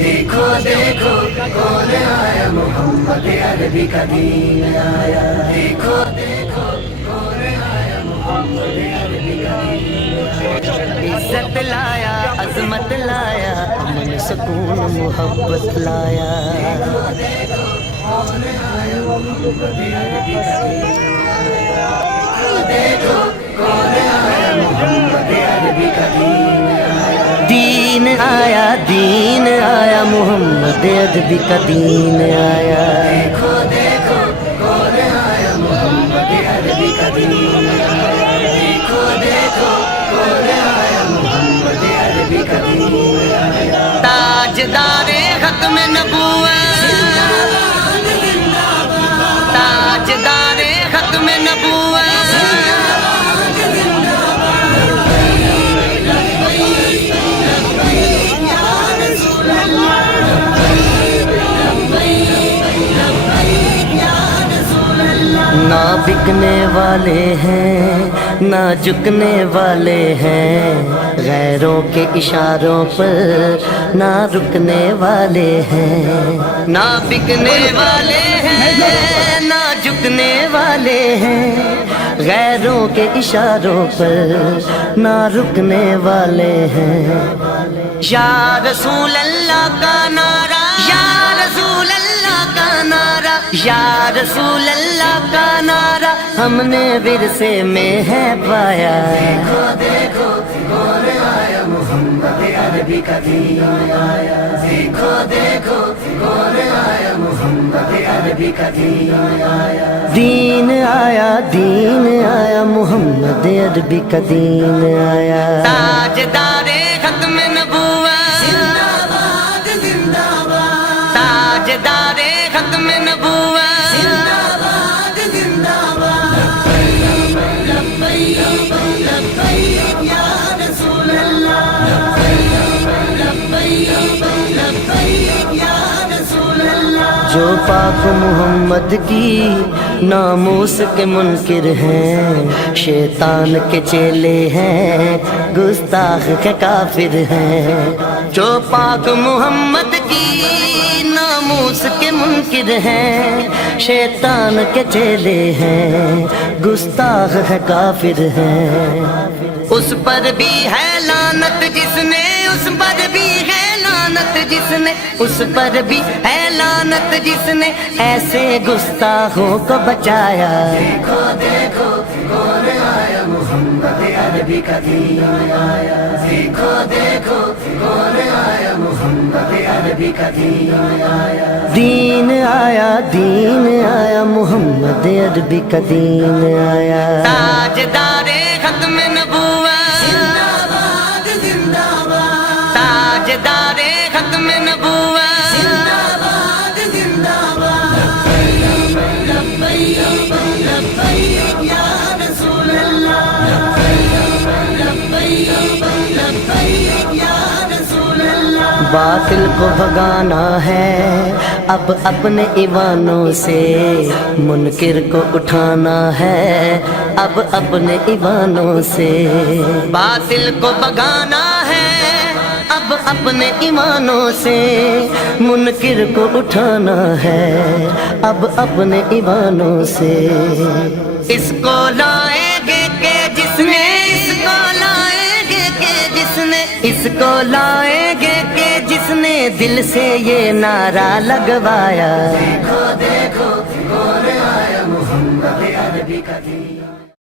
دیکھو دیکھو کون آیا، محمد عربی کا دین آیا، دیکھو دیکھو کون آیا، محمد عربی کا دین آیا، عزت لایا، عظمت لایا، امن سکون محبت لایا، دیکھو دیکھو کون آیا، محمد عربی کا دین آیا، دیکھو کون آیا، محمد عربی کا دین آیا، دین آیا، دین آیا، محمد عربی کا دین آیا، دیکھو دیکھو کون آیا، محمد عربی کا دین آیا، دیکھو دیکھو کون آیا، محمد عربی کا دین آیا، تاجدار ختم نبوت، تاجدار ختم نبوت، نہ بکنے والے ہیں نہ جھکنے والے ہیں، غیروں کے اشاروں پر نہ رکنے والے ہیں، نہ بکنے والے ہیں نہ جھکنے والے ہیں، غیروں کے اشاروں پر نہ رکنے والے ہیں، یا رسول اللہ کا نعرہ، یا رسول اللہ کا نعرہ، یا رسول اللہ کا نعرہ ہم نے ورثے میں ہے پایا، دیکھو دیکھو کون آیا، محمد عربی کا دین آیا، دیکھو دیکھو کون آیا، محمد عربی کا دین آیا، دین آیا، دین آیا، محمد عربی کا دین آیا، تاجدار ختم نبوت، زندہ باد زندہ باد، تاجدار ختم نبوت، زندہ باد زندہ باد، لبیک لبیک یا رسول اللہ، لبیک لبیک یا رسول اللہ، جو پاک محمد کی ناموس کے منکر ہیں، شیطان کے چیلے ہیں، گستاخ کے کافر ہیں، جو پاک محمد کی ناموس کے منکر ہیں، شیطان کے چیلے ہیں، گستاخ ہے کافر ہیں، اس پر بھی ہے لعنت جس نے، اس پر بھی ہے لعنت جس نے، اس پر بھی ہے لعنت جس نے ایسے گستاخوں کو بچایا، دیکھو دیکھو کون آیا، محمد عربی کا دین آیا، دیکھو دیکھو کون آیا، محمد عربی کا دین آیا، دین آیا، دین آیا، محمد عربی کا دین آیا، تاجدار ختم نبوت، زندہ باد زندہ باد، تاجدار ختم نبوت، زندہ باد زندہ باد، لبیک لبیک یا رسول اللہ، لبیک لبیک یا رسول اللہ، باطل کو بھگانا ہے اب اپنے ایوانوں سے، منکر کو اٹھانا ہے اب اپنے ایوانوں سے، باطل کو بھگانا ہے اب اپنے ایمانوں سے، منکر کو اٹھانا ہے اب اپنے ایمانوں سے، اس کو لائیں گے کہ جس نے، اس کو لائیں گے کہ جس نے، اس کو لائیں گے کہ جس نے دل سے یہ نعرہ لگوایا، دیکھو دیکھو کون آیا، محمد عربی کا دین